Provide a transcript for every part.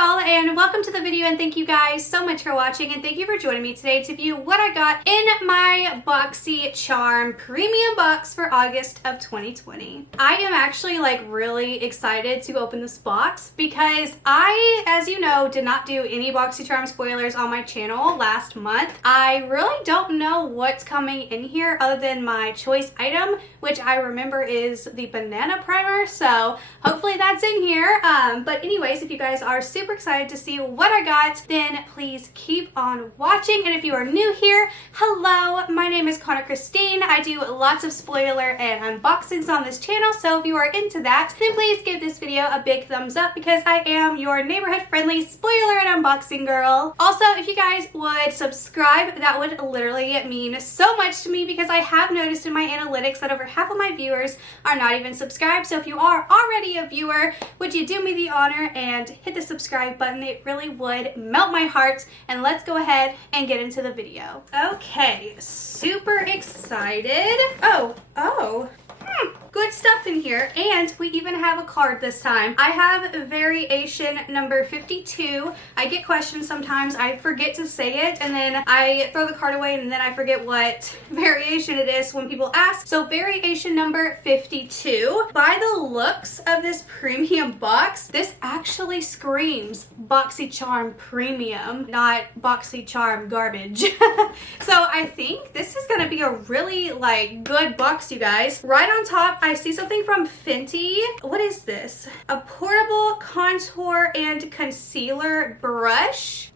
y'all, and welcome to the video, and thank you guys so much for watching, and thank you for joining me today to view what I got in my Boxycharm premium box for August of 2020. I am actually like really excited to open this box because I, as you know, did not do any Boxycharm spoilers on my channel last month. I really don't know what's coming in here other than my choice item, which I remember is the banana primer, so hopefully that's in here. But anyways, if you guys are super excited to see what I got, then please keep on watching. And if you are new here, hello, my name is CONNORKRYSTYN. I do lots of spoiler and unboxings on this channel, so if you are into that, then please give this video a big thumbs up because I am your neighborhood friendly spoiler and unboxing girl. Also, if you guys would subscribe, that would literally mean so much to me because I have noticed in my analytics that over half of my viewers are not even subscribed. So if you are already a viewer, would you do me the honor and hit the subscribe button? It really would melt my heart. And let's go ahead and get into the video. Okay, super excited. Good stuff in here, and we even have a card this time. I have variation number 52. I get questions sometimes, I forget to say it, and then I throw the card away, and then I forget what variation it is when people ask. So variation number 52. By the looks of this premium box, this actually screams Boxycharm premium, not Boxycharm garbage. So I think this is gonna be a really like good box, you guys. Right on top, I see something from Fenty. What is this? A portable contour and concealer brush.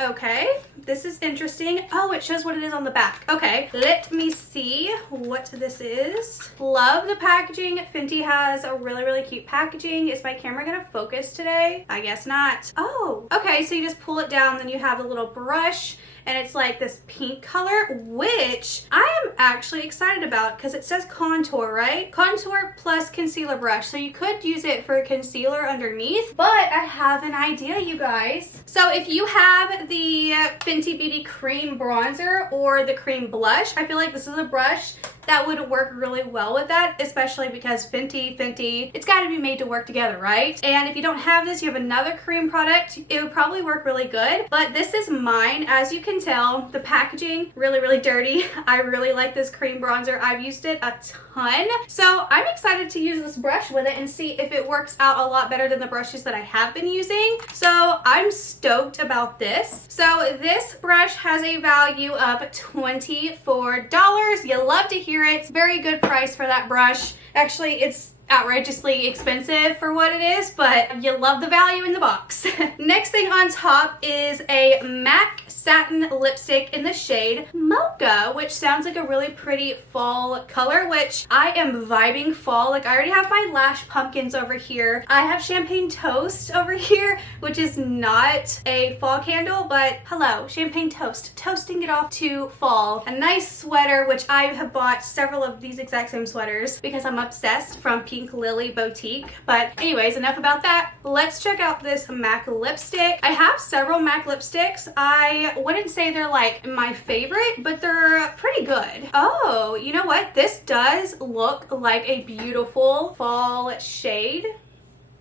Okay, this is interesting. Oh, it shows what it is on the back. Okay, let me see what this is. Love the packaging. Fenty has a really cute packaging. Is my camera gonna focus today? I guess not. Oh, okay, so you just pull it down, then you have a little brush, and it's like this pink color, which I am actually excited about because it says contour, right? Contour plus concealer brush. So you could use it for concealer underneath, but I have an idea, you guys. So if you have the Fenty Beauty cream bronzer or the cream blush, I feel like this is a brush that would work really well with that, especially because Fenty, it's got to be made to work together, right? And if you don't have this, you have another cream product, it would probably work really good. But this is mine. As you can tell, the packaging really dirty. I really like this cream bronzer. I've used it a ton. So I'm excited to use this brush with it and see if it works out a lot better than the brushes that I have been using. So I'm stoked about this. So this brush has a value of $24. You love to hear it. It's a very good price for that brush. Actually, it's outrageously expensive for what it is, but you love the value in the box. Next thing on top is a MAC satin lipstick in the shade Mocha, which sounds like a really pretty fall color, which I am vibing fall. Like I already have my lash pumpkins over here. I have champagne toast over here, which is not a fall candle, but hello, champagne toast, toasting it off to fall. A nice sweater, which I have bought several of these exact same sweaters because I'm obsessed, from Pink Lily Boutique. But anyways, enough about that. Let's check out this MAC lipstick. I have several MAC lipsticks. I wouldn't say they're like my favorite, but they're pretty good. Oh, you know what? This does look like a beautiful fall shade.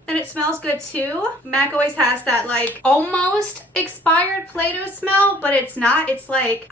And it smells good too. MAC always has that like almost expired Play-Doh smell, but it's not. It's like,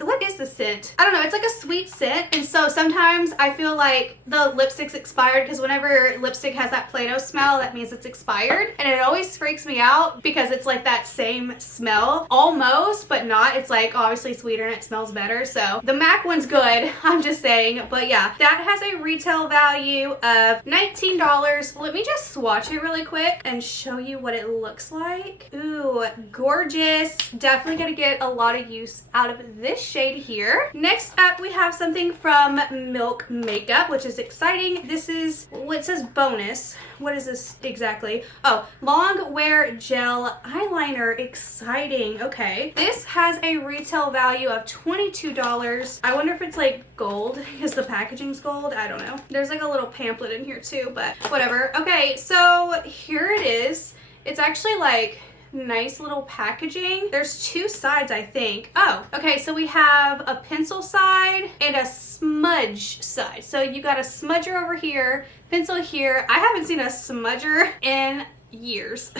what is the scent? I don't know. It's like a sweet scent. And so sometimes I feel like the lipstick's expired because whenever lipstick has that Play-Doh smell, that means it's expired. And it always freaks me out because it's like that same smell almost, but not. It's like obviously sweeter and it smells better. So the MAC one's good, I'm just saying. But yeah, that has a retail value of $19. Let me just swatch it really quick and show you what it looks like. Ooh, gorgeous. Definitely gonna get a lot of use out of this shade here. Next up, we have something from Milk Makeup, which is exciting. This is what it says bonus. What is this exactly? Oh, long wear gel eyeliner. Exciting. Okay. This has a retail value of $22. I wonder if it's like gold because the packaging's gold. I don't know. There's like a little pamphlet in here too, but whatever. Okay, so here it is. It's actually like nice little packaging. There's two sides, I think. Oh, okay, so we have a pencil side and a smudge side. So you got a smudger over here, pencil here. I haven't seen a smudger in years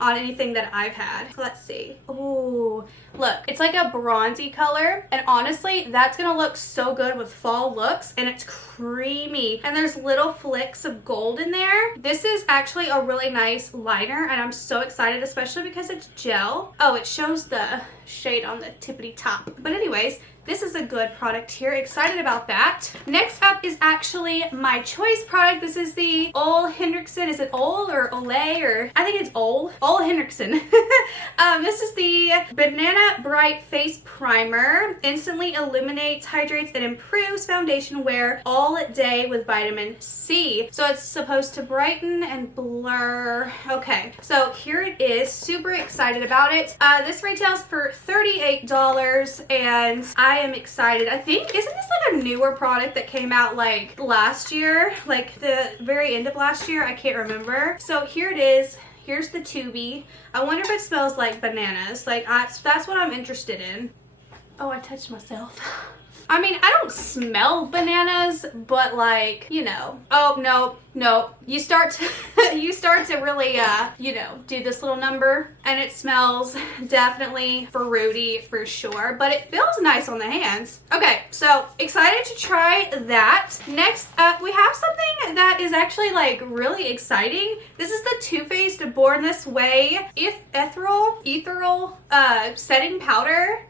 on anything that I've had. Let's see. Oh, look, it's like a bronzy color, and honestly that's gonna look so good with fall looks, and it's creamy and there's little flicks of gold in there. This is actually a really nice liner, and I'm so excited, especially because it's gel. Oh, it shows the shade on the tippity top, but anyways, this is a good product here. Excited about that. Next up is actually my choice product. This is the Ole Henriksen. Is it Ole or Ole, or I think it's Ole Henriksen. This is the Banana Bright Face Primer. Instantly illuminates, hydrates, and improves foundation wear all day with vitamin C. So it's supposed to brighten and blur. Okay, so here it is. Super excited about it. This retails for $38, and I am excited. I think, isn't this like a newer product that came out like last year, like the very end of last year? I can't remember. So here it is. Here's the tubey. I wonder if it smells like bananas. Like that's what I'm interested in. Oh, I touched myself. I mean, I don't smell bananas, but like, you know. Oh, no. You start to really, you know, do this little number, and it smells definitely fruity for sure, but it feels nice on the hands. Okay, so excited to try that. Next up, we have something that is actually like really exciting. This is the Too Faced Born This Way ethereal setting powder,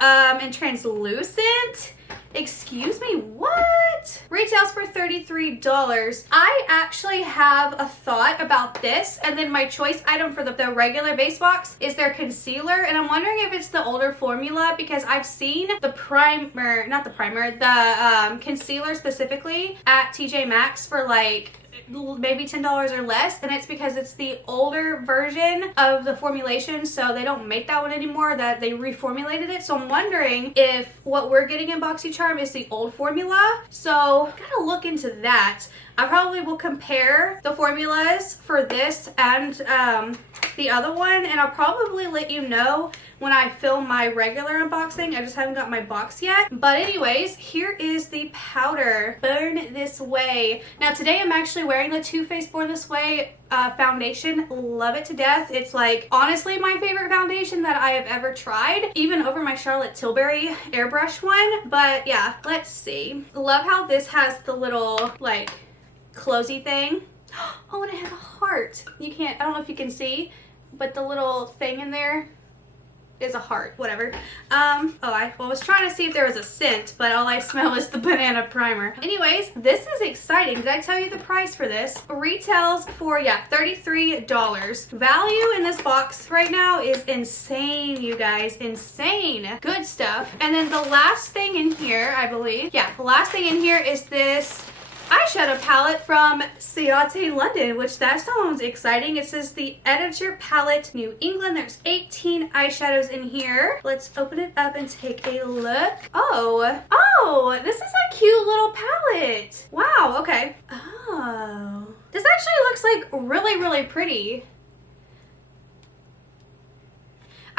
and translucent. Excuse me, what? Retails for $33. I actually have a thought about this, and then my choice item for the regular base box is their concealer, and I'm wondering if it's the older formula, because I've seen the primer, not the primer, the concealer specifically at TJ Maxx for like maybe $10 or less, and it's because it's the older version of the formulation, so they don't make that one anymore, that they reformulated it. So I'm wondering if what we're getting in Boxycharm is the old formula, so gotta look into that. I probably will compare the formulas for this and the other one, and I'll probably let you know when I film my regular unboxing. I just haven't got my box yet. But anyways, here is the powder. Burn This Way. Now today I'm actually wearing the Too Faced Born This Way foundation. Love it to death. It's like honestly my favorite foundation that I have ever tried, even over my Charlotte Tilbury airbrush one. But yeah, let's see. Love how this has the little like closey thing. Oh, and it has a heart. You can't, I don't know if you can see, but the little thing in there is a heart, whatever. I was trying to see if there was a scent, but all I smell is the banana primer. Anyways, this is exciting. Did I tell you the price for this? Retails for, yeah, $33. Value in this box right now is insane, you guys. Insane. Good stuff. And then the last thing in here, I believe, yeah, the last thing in here is this eyeshadow palette from Ciate London, which that sounds exciting. It says the Editor Palette New England. There's 18 eyeshadows in here. Let's open it up and take a look. Oh, this is a cute little palette. Wow, okay. Oh, this actually looks like really pretty.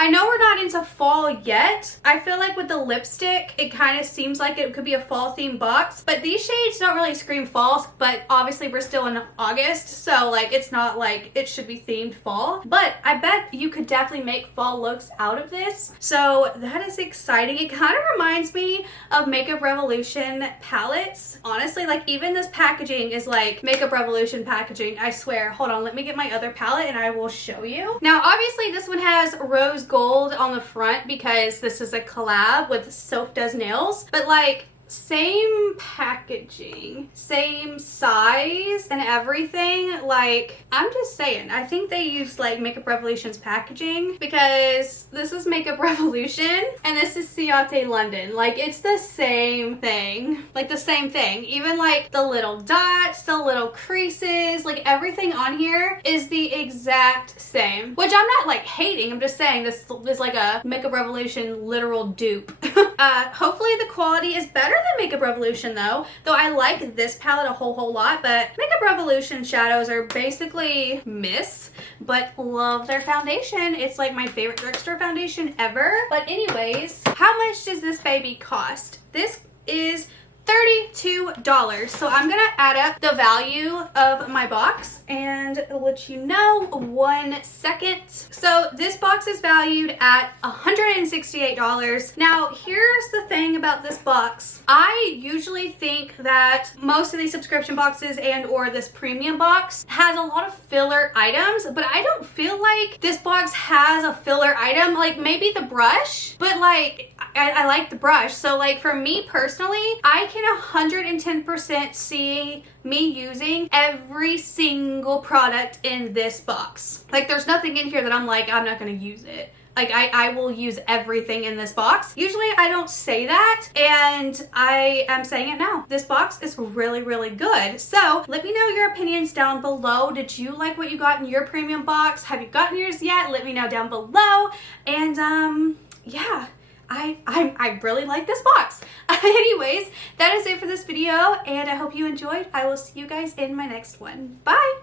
I know we're not into fall yet. I feel like with the lipstick, it kind of seems like it could be a fall themed box, but these shades don't really scream fall, but obviously we're still in August, so like it's not like it should be themed fall, but I bet you could definitely make fall looks out of this. So that is exciting. It kind of reminds me of Makeup Revolution palettes. Honestly, like even this packaging is like Makeup Revolution packaging, I swear. Hold on, let me get my other palette and I will show you. Now, obviously this one has rose gold on the front because this is a collab with Soap Does Nails, but like same packaging, same size and everything. Like, I'm just saying, I think they used like Makeup Revolution's packaging, because this is Makeup Revolution and this is Ciate London. Like, it's the same thing, like the same thing. Even like the little dots, the little creases, like everything on here is the exact same, which I'm not like hating. I'm just saying this is like a Makeup Revolution literal dupe. Hopefully the quality is better than Makeup Revolution though I like this palette a whole lot, but Makeup Revolution shadows are basically miss, but love their foundation. It's like my favorite drugstore foundation ever. But anyways, how much does this baby cost? This is $32. So I'm gonna add up the value of my box and let you know 1 second. So this box is valued at $168. Now here's the thing about this box. I usually think that most of these subscription boxes and or this premium box has a lot of filler items, but I don't feel like this box has a filler item. Like maybe the brush, but like I like the brush. So like for me personally, I can 110% see me using every single product in this box. Like there's nothing in here that I'm like, I'm not gonna use it. Like I will use everything in this box. Usually I don't say that, and I am saying it now. This box is really, really good. So let me know your opinions down below. Did you like what you got in your premium box? Have you gotten yours yet? Let me know down below. And yeah. I really like this box. Anyways, that is it for this video, and I hope you enjoyed. I will see you guys in my next one. Bye!